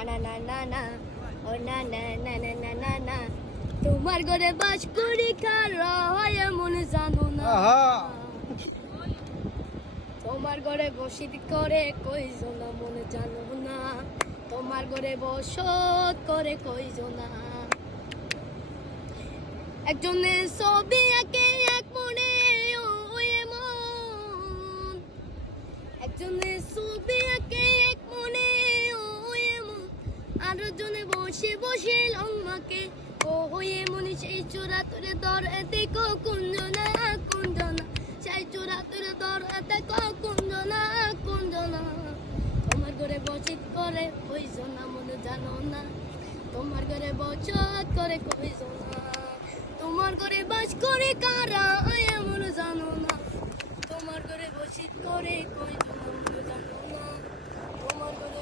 না না না না না ও না না না না না না না তোমার ঘরে বাস করি কারা হয় মনে জানো না তোমার ঘরে বসত করে কইজন মনে জানো না তোমার ঘরে বসত করে কইজন একজনের ছবি আঁকে এক মনে ওই মন একজনের ছবি আঁকে এক মনে ওই মন আরো জনে বসে বসে লম্মাকে ও হয়ে মনে সেই চোরা তোরে দর দেখো কুঞ্জনা কুঞ্জনা সেই চোরা তোরে দর দেখো কুঞ্জনা কুঞ্জনা তোমার ঘরে বসত করে কইজন মনে জানো না তোমার ঘরে বসত করে কইজন তোমার ঘরে বাস করে কারা এমন জানো না তোমার ঘরে বসত করে কইজন মনে জানো না তোমার ঘরে